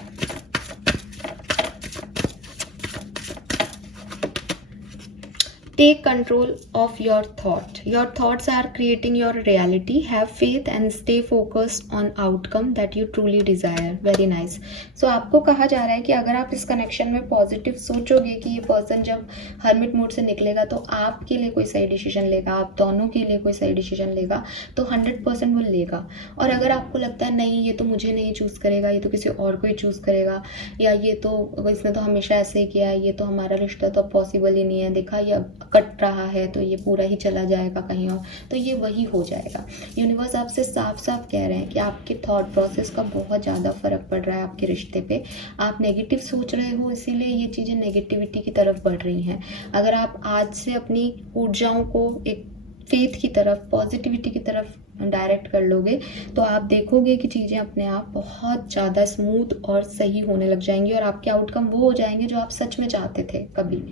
Take control of your thought. Your thoughts are creating your reality. Have faith and stay focused on outcome that you truly desire. Very nice. So आपको कहा जा रहा है कि अगर आप इस कनेक्शन में पॉजिटिव सोचोगे कि ये पर्सन जब हर्मिट मोड से निकलेगा तो आपके लिए कोई सही डिसीजन लेगा, आप दोनों के लिए कोई सही डिसीजन लेगा, तो 100% वो लेगा। और अगर आपको लगता है नहीं ये तो मुझे नहीं चूज़ करेगा, ये तो किसी और को ही चूज़ करेगा, या ये तो इसने तो हमेशा ऐसे ही किया है, ये तो हमारा रिश्ता तो पॉसिबल ही नहीं है, देखा ये कट रहा है तो ये पूरा ही चला जाएगा कहीं और, तो ये वही हो जाएगा। यूनिवर्स आपसे साफ साफ कह रहे हैं कि आपके थॉट प्रोसेस का बहुत ज़्यादा फर्क पड़ रहा है आपके रिश्ते पे। आप नेगेटिव सोच रहे हो, इसीलिए ये चीज़ें नेगेटिविटी की तरफ बढ़ रही हैं। अगर आप आज से अपनी ऊर्जाओं को एक फेथ की तरफ, पॉजिटिविटी की तरफ डायरेक्ट कर लोगे तो आप देखोगे कि चीज़ें अपने आप बहुत ज़्यादा स्मूथ और सही होने लग जाएंगी और आपके आउटकम वो हो जाएंगे जो आप सच में चाहते थे कभी।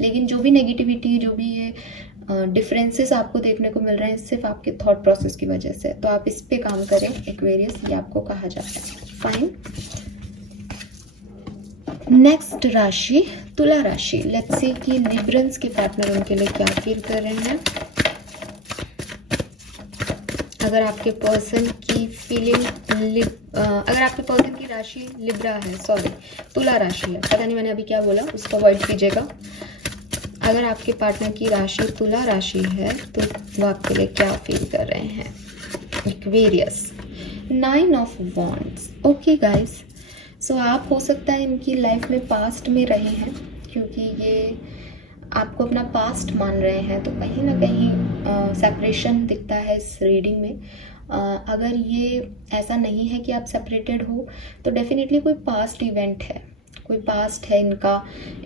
लेकिन जो भी नेगेटिविटी, जो भी ये डिफरेंसेस आपको देखने को मिल रहे हैं सिर्फ आपके थॉट प्रोसेस की वजह से, तो आप इस पे काम करें एक्वेरियस, ये आपको कहा जाता है। फाइन, नेक्स्ट राशि तुला राशि। लेट्स सी कि लिब्रंस के पार्टनर उनके लिए क्या फील कर रहे हैं। अगर आपके पर्सन की फीलिंग अगर आपके पर्सन की राशि लिब्रा है, सॉरी तुला राशि है, पता नहीं मैंने अभी क्या बोला, उसको अवॉइड कीजिएगा। अगर आपके पार्टनर की राशि तुला राशि है तो वो आपके लिए क्या फील कर रहे हैं Aquarius. 9 of wands. Okay guys, so आप हो सकता है इनकी लाइफ में पास्ट में रहे हैं, क्योंकि ये आपको अपना पास्ट मान रहे हैं, तो कहीं ना कहीं सेपरेशन दिखता है इस रीडिंग में। अगर ये ऐसा नहीं है कि आप सेपरेटेड हो तो डेफिनेटली कोई पास्ट इवेंट है, कोई पास्ट है इनका,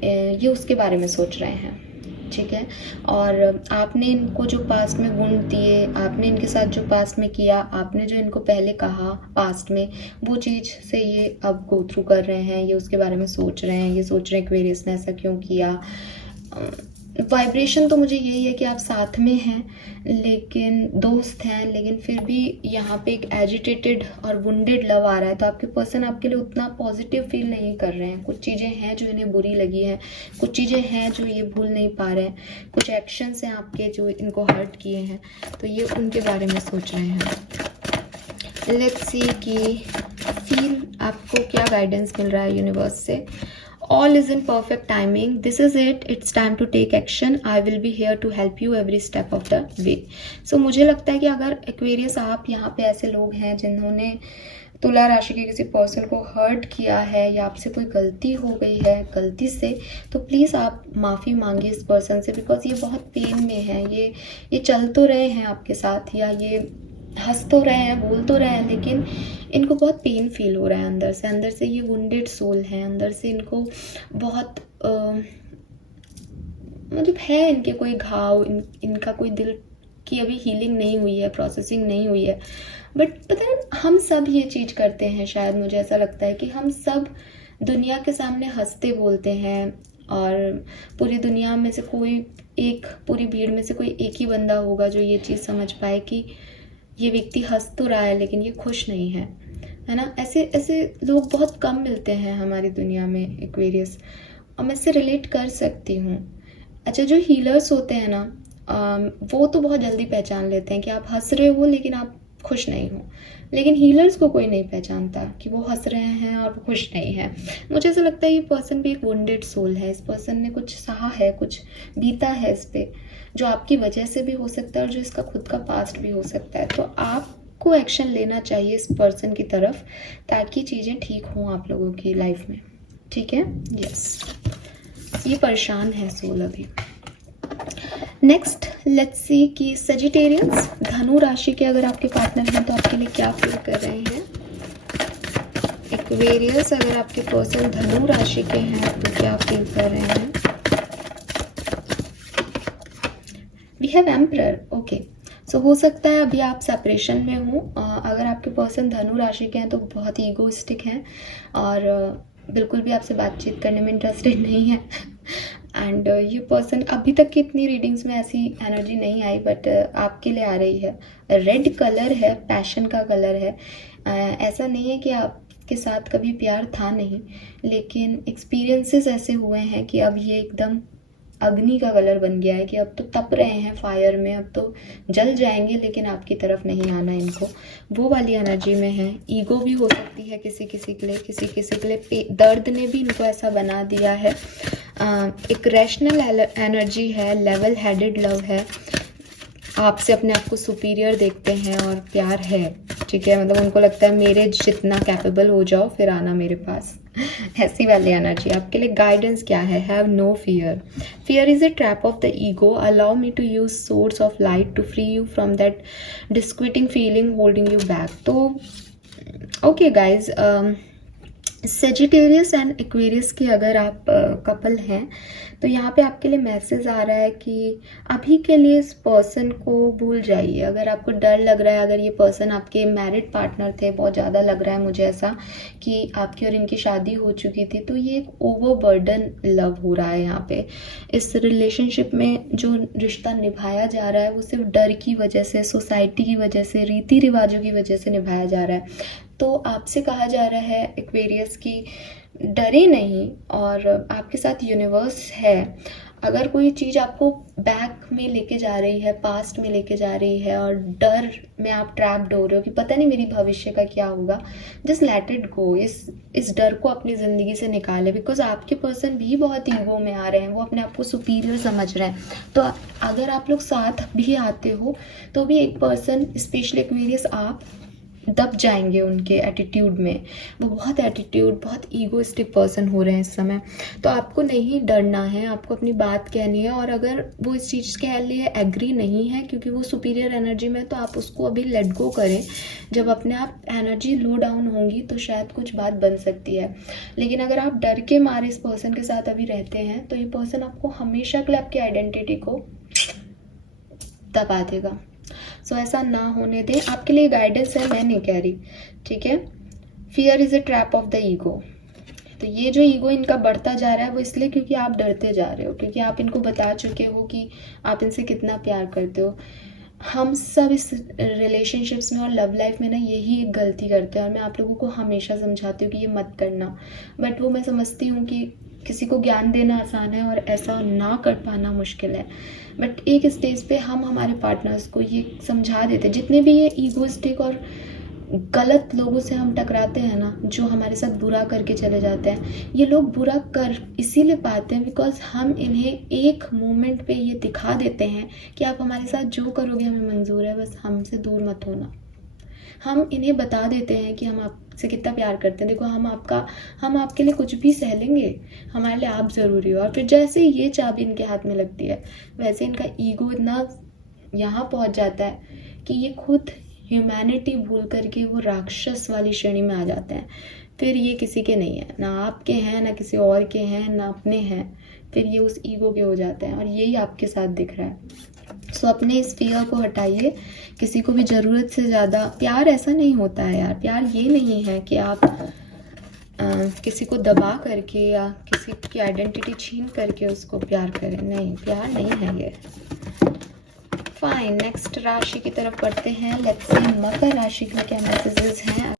ये उसके बारे में सोच रहे हैं, ठीक है। और आपने इनको जो पास्ट में वुंड दिए, आपने इनके साथ जो पास्ट में किया, आपने जो इनको पहले कहा पास्ट में, वो चीज़ से ये अब गो थ्रू कर रहे हैं, ये उसके बारे में सोच रहे हैं, ये सोच रहे हैं एक्वेरियस ने ऐसा क्यों किया। वाइब्रेशन तो मुझे यही है कि आप साथ में हैं, लेकिन दोस्त हैं, लेकिन फिर भी यहाँ पे एक एजिटेटेड और वुंडेड लव आ रहा है। तो आपके पर्सन आपके लिए उतना पॉजिटिव फील नहीं कर रहे हैं। कुछ चीज़ें हैं जो इन्हें बुरी लगी हैं, कुछ चीज़ें हैं जो ये भूल नहीं पा रहे हैं, कुछ एक्शंस हैं आपके जो इनको हर्ट किए हैं, तो ये उनके बारे में सोच रहे हैं। लेट्स सी कि फील आपको क्या गाइडेंस मिल रहा है यूनिवर्स से। all is in perfect timing. This is it. It's time to take action. I will be here to help you every step of the way. So मुझे लगता है कि अगर एक्वेरियस आप यहाँ पे ऐसे लोग हैं जिन्होंने तुला राशि के किसी पर्सन को हर्ट किया है या आपसे कोई गलती हो गई है गलती से, तो प्लीज़ आप माफ़ी मांगिए इस पर्सन से, बिकॉज ये बहुत पेन में है. ये चल तो रहे हैं आपके साथ, या ये हंस तो रहे हैं, बोल तो रहे हैं, लेकिन इनको बहुत पेन फील हो रहा है अंदर से ये वुंडेड सोल है. अंदर से इनको बहुत मतलब है इनके कोई घाव, इनका कोई दिल की अभी हीलिंग नहीं हुई है, प्रोसेसिंग नहीं हुई है. बट पता है, हम सब ये चीज़ करते हैं. शायद मुझे ऐसा लगता है कि हम सब दुनिया के सामने हंसते बोलते हैं, और पूरी दुनिया में से कोई एक, पूरी भीड़ में से कोई एक ही बंदा होगा जो ये चीज़ समझ पाए कि ये व्यक्ति हंस तो रहा है लेकिन ये खुश नहीं है, है ना. ऐसे लोग बहुत कम मिलते हैं हमारी दुनिया में, एक्वेरियस, और मैं इससे रिलेट कर सकती हूँ. अच्छा, जो हीलर्स होते हैं ना, वो तो बहुत जल्दी पहचान लेते हैं कि आप हंस रहे हो लेकिन आप खुश नहीं हो. लेकिन हीलर्स को कोई नहीं पहचानता कि वो हंस रहे हैं और वो खुश नहीं है. मुझे ऐसा लगता है ये पर्सन भी एक वुंडेड सोल है. इस पर्सन ने कुछ सहा है, कुछ बीता है इस पे, जो आपकी वजह से भी हो सकता है और जो इसका खुद का पास्ट भी हो सकता है. तो आपको एक्शन लेना चाहिए इस पर्सन की तरफ, ताकि चीज़ें ठीक हों आप लोगों की लाइफ में. ठीक है, यस. ये परेशान है सोल अभी. नेक्स्ट लेट्स सी कि सजिटेरियंस, धनु राशि के अगर आपके पार्टनर हैं तो आपके लिए क्या फील कर रहे हैं. एक्वेरियस, अगर आपके पर्सन धनु राशि के हैं तो क्या फील कर रहे हैं. We have emperor. Okay, so हो सकता है अभी आप सेपरेशन में हो. अगर आपके पर्सन धनु राशि के हैं तो बहुत ईगोइस्टिक हैं और बिल्कुल भी आपसे बातचीत करने में इंटरेस्टेड नहीं है. एंड ये पर्सन, अभी तक की इतनी रीडिंग्स में ऐसी एनर्जी नहीं आई, बट आपके लिए आ रही है. रेड कलर है, पैशन का कलर है. ऐसा नहीं है कि आपके साथ कभी प्यार था नहीं, लेकिन एक्सपीरियंसेस ऐसे हुए हैं कि अब ये एकदम अग्नि का कलर बन गया है कि अब तो तप रहे हैं फायर में, अब तो जल जाएंगे, लेकिन आपकी तरफ नहीं आना इनको. वो वाली एनर्जी में है. ईगो भी हो सकती है किसी किसी के लिए, किसी के लिए दर्द ने भी इनको ऐसा बना दिया है. एक रैशनल एनर्जी है, लेवल हेडेड लव है. आपसे अपने आप को सुपीरियर देखते हैं और प्यार है. ठीक है, मतलब उनको लगता है मेरे जितना कैपेबल हो जाओ फिर आना मेरे पास. ऐसी वाली एनर्जी. आपके लिए गाइडेंस क्या है. Have no fear. Fear is a trap of the ego. Allow me to use source of light to free you from that disquieting feeling holding you back. तो okay guys, Sagittarius and Aquarius की अगर आप couple हैं तो यहाँ पे आपके लिए मैसेज आ रहा है कि अभी के लिए इस पर्सन को भूल जाइए. अगर आपको डर लग रहा है, अगर ये पर्सन आपके मैरिड पार्टनर थे, बहुत ज़्यादा लग रहा है मुझे ऐसा कि आपकी और इनकी शादी हो चुकी थी, तो ये एक ओवरबर्डन लव हो रहा है यहाँ पे. इस रिलेशनशिप में जो रिश्ता निभाया जा रहा है वो सिर्फ डर की वजह से, सोसाइटी की वजह से, रीति रिवाजों की वजह से निभाया जा रहा है. तो आपसे कहा जा रहा है एक्वेरियस की डरे नहीं, और आपके साथ यूनिवर्स है. अगर कोई चीज़ आपको बैक में लेके जा रही है, पास्ट में लेके जा रही है, और डर में आप ट्रैप्ड हो रहे हो कि पता नहीं मेरी भविष्य का क्या होगा, जस्ट लेट इट गो. इस डर को अपनी ज़िंदगी से निकाले, बिकॉज आपके पर्सन भी बहुत ईगो में आ रहे हैं, वो अपने आप को सुपीरियर समझ रहे हैं. तो अगर आप लोग साथ भी आते हो तो भी एक पर्सन, स्पेशली एक्वेरियस, आप दब जाएंगे उनके एटीट्यूड में. वो बहुत ईगोइस्टिक पर्सन हो रहे हैं इस समय. तो आपको नहीं डरना है, आपको अपनी बात कहनी है. और अगर वो इस चीज़ के लिए एग्री नहीं है क्योंकि वो सुपीरियर एनर्जी में, तो आप उसको अभी लेट गो करें. जब अपने आप एनर्जी लो डाउन होंगी तो शायद कुछ बात बन सकती है. लेकिन अगर आप डर के मारे इस पर्सन के साथ अभी रहते हैं तो ये पर्सन आपको हमेशा के लिए आपकी आइडेंटिटी को दबा देगा. सो ऐसा ना होने दें. आपके लिए गाइडेंस है, मैं नहीं कह रही. ठीक है. Fear is a trap of the ego. तो ये जो ईगो इनका बढ़ता जा रहा है वो इसलिए क्योंकि आप डरते जा रहे हो, क्योंकि आप इनको बता चुके हो कि आप इनसे कितना प्यार करते हो. हम सब इस रिलेशनशिप्स में और लव लाइफ में ना यही एक गलती करते हैं, और मैं आप लोगों को हमेशा समझाती हूँ कि ये मत करना. बट वो मैं समझती हूँ कि किसी को ज्ञान देना आसान है और ऐसा ना कर पाना मुश्किल है. बट एक स्टेज पे हम हमारे पार्टनर्स को ये समझा देते, जितने भी ये ईगोइस्टिक और गलत लोगों से हम टकराते हैं ना, जो हमारे साथ बुरा करके चले जाते हैं, ये लोग बुरा कर इसीलिए पाते हैं बिकॉज हम इन्हें एक मोमेंट पे ये दिखा देते हैं कि आप हमारे साथ जो करोगे हमें मंजूर है, बस हमसे दूर मत होना। हम इन्हें बता देते हैं कि हम आपसे कितना प्यार करते हैं, देखो हम आपके लिए कुछ भी सह लेंगे, हमारे लिए आप ज़रूरी हो। और फिर जैसे ही ये चाबी इनके हाथ में लगती है, वैसे इनका ईगो इतना यहाँ पहुँच जाता है कि ये खुद ह्यूमैनिटी भूल करके वो राक्षस वाली श्रेणी में आ जाते हैं। फिर ये किसी के नहीं है, ना आपके हैं, ना किसी और के हैं, ना अपने हैं। फिर ये उस ईगो के हो जाते हैं और यही आपके साथ दिख रहा है। सो अपने इस फियर को हटाइए। किसी को भी ज़रूरत से ज़्यादा प्यार ऐसा नहीं होता है यार। प्यार ये नहीं है कि आप किसी को दबा करके या किसी की आइडेंटिटी छीन करके उसको प्यार करें। नहीं, प्यार नहीं है ये। फाइन, नेक्स्ट राशि की तरफ बढ़ते हैं। लेट्स सी मकर राशि के क्या मैसेजेस हैं।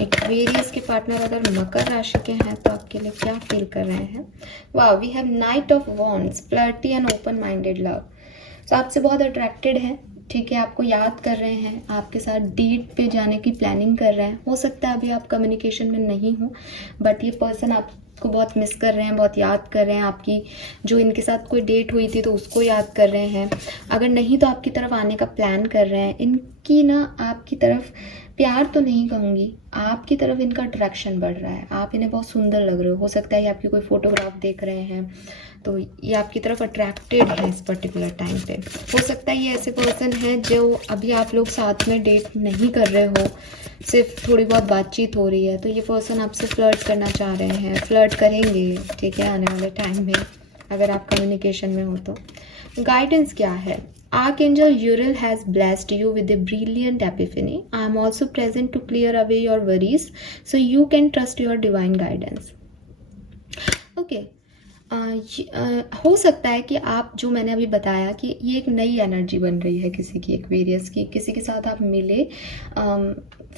एक्वेरियस के पार्टनर अगर मकर राशि के हैं तो आपके लिए क्या फील कर रहे हैं। वाह, we have knight of wands, flirty and open minded love. So आपसे बहुत अट्रैक्टेड है, ठीक है, आपको याद कर रहे हैं, आपके साथ डेट पे जाने की प्लानिंग कर रहे हैं। हो सकता है अभी आप कम्युनिकेशन में नहीं हो, बट ये पर्सन आपको बहुत मिस कर रहे हैं, बहुत याद कर रहे हैं। आपकी जो इनके साथ कोई डेट हुई थी तो उसको याद कर रहे हैं। अगर नहीं तो आपकी तरफ आने का प्लान कर रहे हैं। इनकी ना आपकी तरफ प्यार तो नहीं कहूँगी, आपकी तरफ इनका अट्रैक्शन बढ़ रहा है। आप इन्हें बहुत सुंदर लग रहे हो सकता है ये आपकी कोई फोटोग्राफ देख रहे हैं तो ये आपकी तरफ अट्रैक्टेड है इस पर्टिकुलर टाइम पे। हो सकता है ये ऐसे पर्सन है जो अभी आप लोग साथ में डेट नहीं कर रहे हो, सिर्फ थोड़ी बहुत बातचीत हो रही है, तो ये पर्सन आपसे फ्लर्ट करना चाह रहे हैं, फ्लर्ट करेंगे, ठीक है, आने वाले टाइम में, अगर आप कम्युनिकेशन में हो तो। गाइडेंस क्या है। Archangel Uriel has blessed you with a brilliant epiphany. I am also present to clear away your worries, so you can trust your divine guidance. Okay. हो सकता है कि आप, जो मैंने अभी बताया कि ये एक नई एनर्जी बन रही है किसी की, एक्वेरियस की। किसी के साथ आप मिले,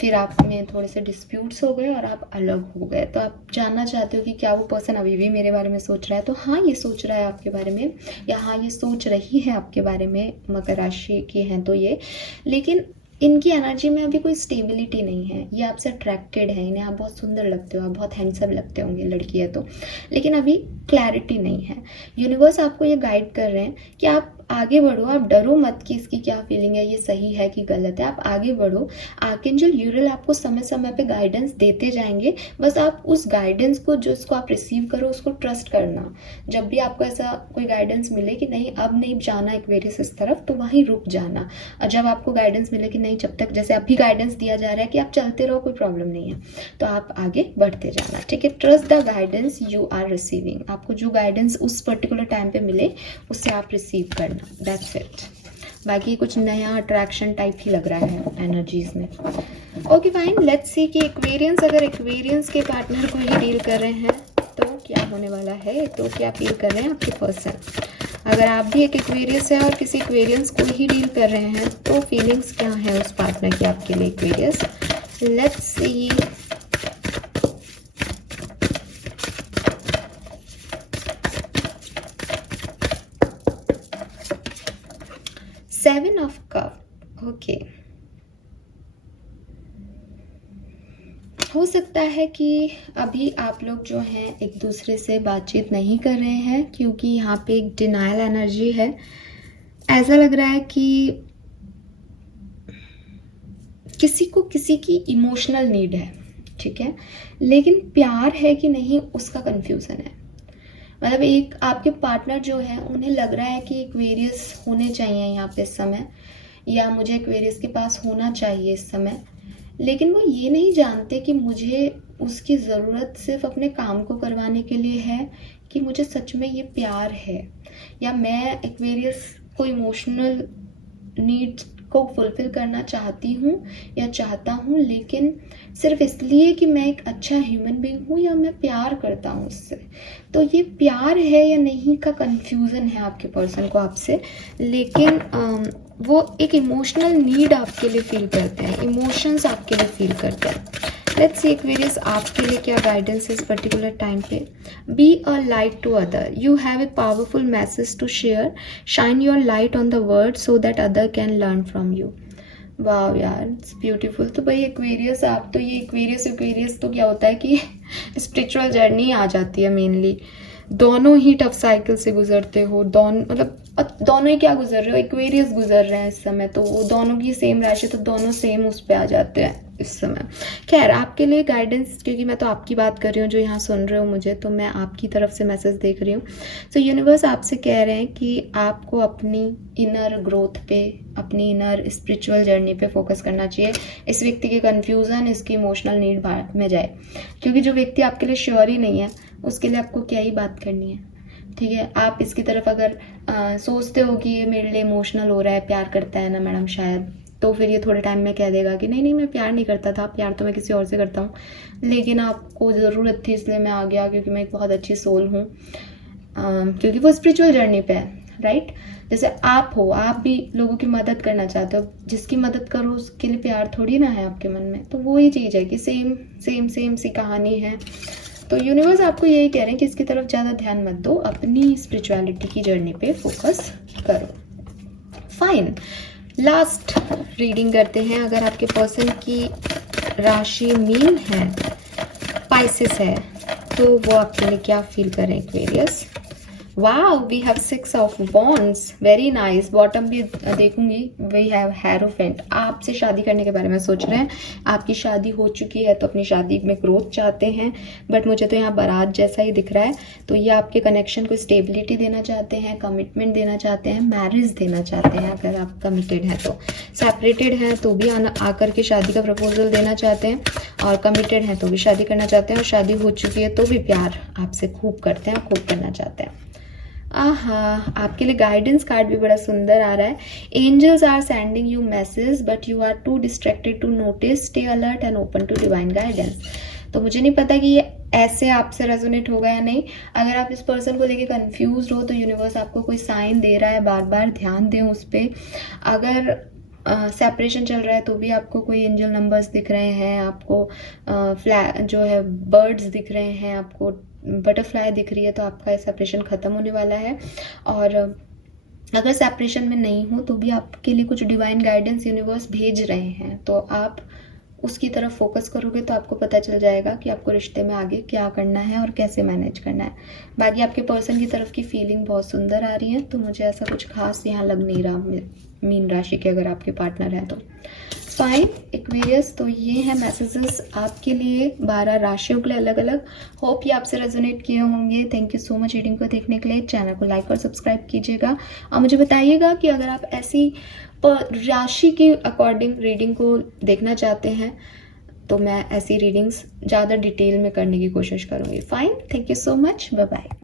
फिर आप में थोड़े से डिस्प्यूट्स हो गए और आप अलग हो गए, तो आप जानना चाहते हो कि क्या वो पर्सन अभी भी मेरे बारे में सोच रहा है। तो हाँ, ये सोच रहा है आपके बारे में, या हाँ ये सोच रही है आपके बारे में। मकर राशि की हैं तो ये, लेकिन इनकी एनर्जी में अभी कोई स्टेबिलिटी नहीं है। ये आपसे अट्रैक्टेड है, इन्हें आप बहुत सुंदर लगते हो, आप बहुत हैंडसम लगते होंगे, लड़की है तो, लेकिन अभी क्लैरिटी नहीं है। यूनिवर्स आपको ये गाइड कर रहे हैं कि आप आगे बढ़ो, आप डरो मत कि इसकी क्या फीलिंग है, ये सही है कि गलत है, आप आगे बढ़ो। आर्कएंजल यूरियल आपको समय समय पे गाइडेंस देते जाएंगे, बस आप उस गाइडेंस को, जो इसको आप रिसीव करो, उसको ट्रस्ट करना। जब भी आपको ऐसा कोई गाइडेंस मिले कि नहीं अब नहीं जाना एक्वेरियस इस तरफ, तो वहीं रुक जाना। और जब आपको गाइडेंस मिले कि नहीं, जब तक, जैसे अभी गाइडेंस दिया जा रहा है कि आप चलते रहो, कोई प्रॉब्लम नहीं है, तो आप आगे बढ़ते जाना, ठीक है। Trust the guidance you are receiving. आपको जो गाइडेंस उस पर्टिकुलर टाइम पे मिले उससे आप रिसीव करना, दैट्स इट। बाकी कुछ नया अट्रैक्शन टाइप ही लग रहा है एनर्जीज में। ओके फाइन, लेट्स सी कि एक्वेरियंस, अगर एक्वेरियंस के पार्टनर को ही डील कर रहे हैं तो क्या होने वाला है, तो क्या फील कर रहे हैं आपके पर्सन। अगर आप भी एक एक्वेरियस है और किसी एक्वेरियंस को ही डील कर रहे हैं तो फीलिंग्स क्या है उस पार्टनर की आपके लिए Aquarius. Let's see. Seven of cup, okay. हो सकता है कि अभी आप लोग जो हैं एक दूसरे से बातचीत नहीं कर रहे हैं क्योंकि यहाँ पे एक डिनायल एनर्जी है। ऐसा लग रहा है कि किसी को किसी की इमोशनल नीड है, ठीक है, लेकिन प्यार है कि नहीं उसका कंफ्यूजन है। मतलब एक आपके पार्टनर जो है, उन्हें लग रहा है कि एक्वेरियस होने चाहिए यहाँ पे इस समय, या मुझे एक्वेरियस के पास होना चाहिए इस समय, लेकिन वो ये नहीं जानते कि मुझे उसकी ज़रूरत सिर्फ अपने काम को करवाने के लिए है कि मुझे सच में ये प्यार है, या मैं एक्वेरियस को इमोशनल नीड्स को फुलफिल करना चाहती हूँ या चाहता हूँ, लेकिन सिर्फ इसलिए कि मैं एक अच्छा ह्यूमन बीइंग हूँ या मैं प्यार करता हूँ उससे। तो ये प्यार है या नहीं का कंफ्यूजन है आपके पर्सन को आपसे, लेकिन वो एक इमोशनल नीड आपके लिए फील करते हैं, इमोशंस आपके लिए फील करते हैं। लेट्स सी एक्वेरियस आपके लिए क्या गाइडेंस है इस पर्टिकुलर टाइम पे। Be a light to other, you have a powerful message to share, shine your light on the world so that other can learn from you. वाह यार, it's beautiful. तो भाई एक्वेरियस, आप तो ये एक्वेरियस तो क्या होता है कि स्पिरिचुअल जर्नी आ जाती है मेनली। दोनों ही टफ साइकिल से गुजरते हो, दोनों मतलब दोनों ही क्या गुजर रहे हो, एक्वेरियस गुजर रहे हैं इस समय, तो वो दोनों की सेम राशि, तो दोनों सेम उस पे आ जाते हैं इस समय। खैर, आपके लिए गाइडेंस, क्योंकि मैं तो आपकी बात कर रही हूँ जो यहाँ सुन रहे हो मुझे, तो मैं आपकी तरफ से मैसेज देख रही हूँ। सो यूनिवर्स आपसे कह रहे हैं कि आपको अपनी इनर ग्रोथ पे, अपनी इनर स्पिरिचुअल जर्नी पे फोकस करना चाहिए। इस व्यक्ति के कन्फ्यूज़न, इसकी इमोशनल नीड बाद में जाए, क्योंकि जो व्यक्ति आपके लिए श्योर ही नहीं है उसके लिए आपको क्या ही बात करनी है। ठीक है, आप इसकी तरफ अगर सोचते हो कि ये मेरे लिए इमोशनल हो रहा है, प्यार करता है ना मैडम शायद, तो फिर ये थोड़े टाइम में कह देगा कि नहीं नहीं मैं प्यार नहीं करता था, प्यार तो मैं किसी और से करता हूँ, लेकिन आपको ज़रूरत थी इसलिए मैं आ गया, क्योंकि मैं एक बहुत अच्छी सोल हूँ। क्योंकि वो स्पिरिचुअल जर्नी पे है, राइट। जैसे आप हो, आप भी लोगों की मदद करना चाहते हो, जिसकी मदद करो उसके लिए प्यार थोड़ी ना है आपके मन में, तो वो ही चीज़ है कि सेम सी कहानी है। तो यूनिवर्स आपको यही कह रहे हैं कि इसकी तरफ ज़्यादा ध्यान मत दो, अपनी स्पिरिचुअलिटी की जर्नी पे फोकस करो। फाइन, लास्ट रीडिंग करते हैं। अगर आपके पर्सन की राशि मीन है, पाइसेस है, तो वो आपके लिए क्या फील करें Aquarius. Wow, we have 6 of wands, very nice. Bottom भी देखूंगी, वी हैव हेरोफेंट। आपसे शादी करने के बारे में सोच रहे हैं, आपकी शादी हो चुकी है तो अपनी शादी में ग्रोथ चाहते हैं, बट मुझे तो यहाँ बारात जैसा ही दिख रहा है। तो ये आपके कनेक्शन को स्टेबिलिटी देना चाहते हैं, कमिटमेंट देना चाहते हैं, मैरिज देना चाहते हैं। अगर आप कमिटेड हैं तो, सेपरेटेड हैं तो भी आकर के शादी का प्रपोजल देना चाहते हैं, और कमिटेड हैं तो भी शादी करना चाहते हैं, और शादी हो चुकी है तो भी प्यार आपसे खूब करते हैं, खूब करना चाहते हैं। आहा, आपके लिए गाइडेंस कार्ड भी बड़ा सुंदर आ रहा है। Angels are sending you message but you are too distracted to notice, stay alert and open to divine guidance. तो मुझे नहीं पता कि ये ऐसे आपसे रेजोनेट होगा या नहीं। अगर आप इस पर्सन को लेके कंफ्यूज हो तो यूनिवर्स आपको कोई साइन दे रहा है, बार बार ध्यान दें उस पर। अगर सेपरेशन चल रहा है तो भी आपको कोई एंजल नंबर्स दिख रहे हैं, आपको जो है बर्ड्स दिख रहे हैं, आपको बटरफ्लाई दिख रही है, तो आपका सेपरेशन ख़त्म होने वाला है। और अगर सेपरेशन में नहीं हो तो भी आपके लिए कुछ डिवाइन गाइडेंस यूनिवर्स भेज रहे हैं, तो आप उसकी तरफ फोकस करोगे तो आपको पता चल जाएगा कि आपको रिश्ते में आगे क्या करना है और कैसे मैनेज करना है। बाकी आपके पर्सन की तरफ की फीलिंग बहुत सुंदर आ रही है, तो मुझे ऐसा कुछ खास यहाँ लग नहीं रहा मीन राशि के अगर आपके पार्टनर हैं तो। फाइन एक्वेरियस, तो ये है मैसेजेस आपके लिए 12 राशियों के लिए अलग अलग। होप ये आपसे रेजोनेट किए होंगे। Thank you so much reading को देखने के लिए। चैनल को लाइक और सब्सक्राइब कीजिएगा, और मुझे बताइएगा कि अगर आप ऐसी राशि के अकॉर्डिंग रीडिंग को देखना चाहते हैं तो मैं ऐसी रीडिंग्स ज़्यादा डिटेल में करने की कोशिश करूँगी। Fine, thank you so much, bye bye.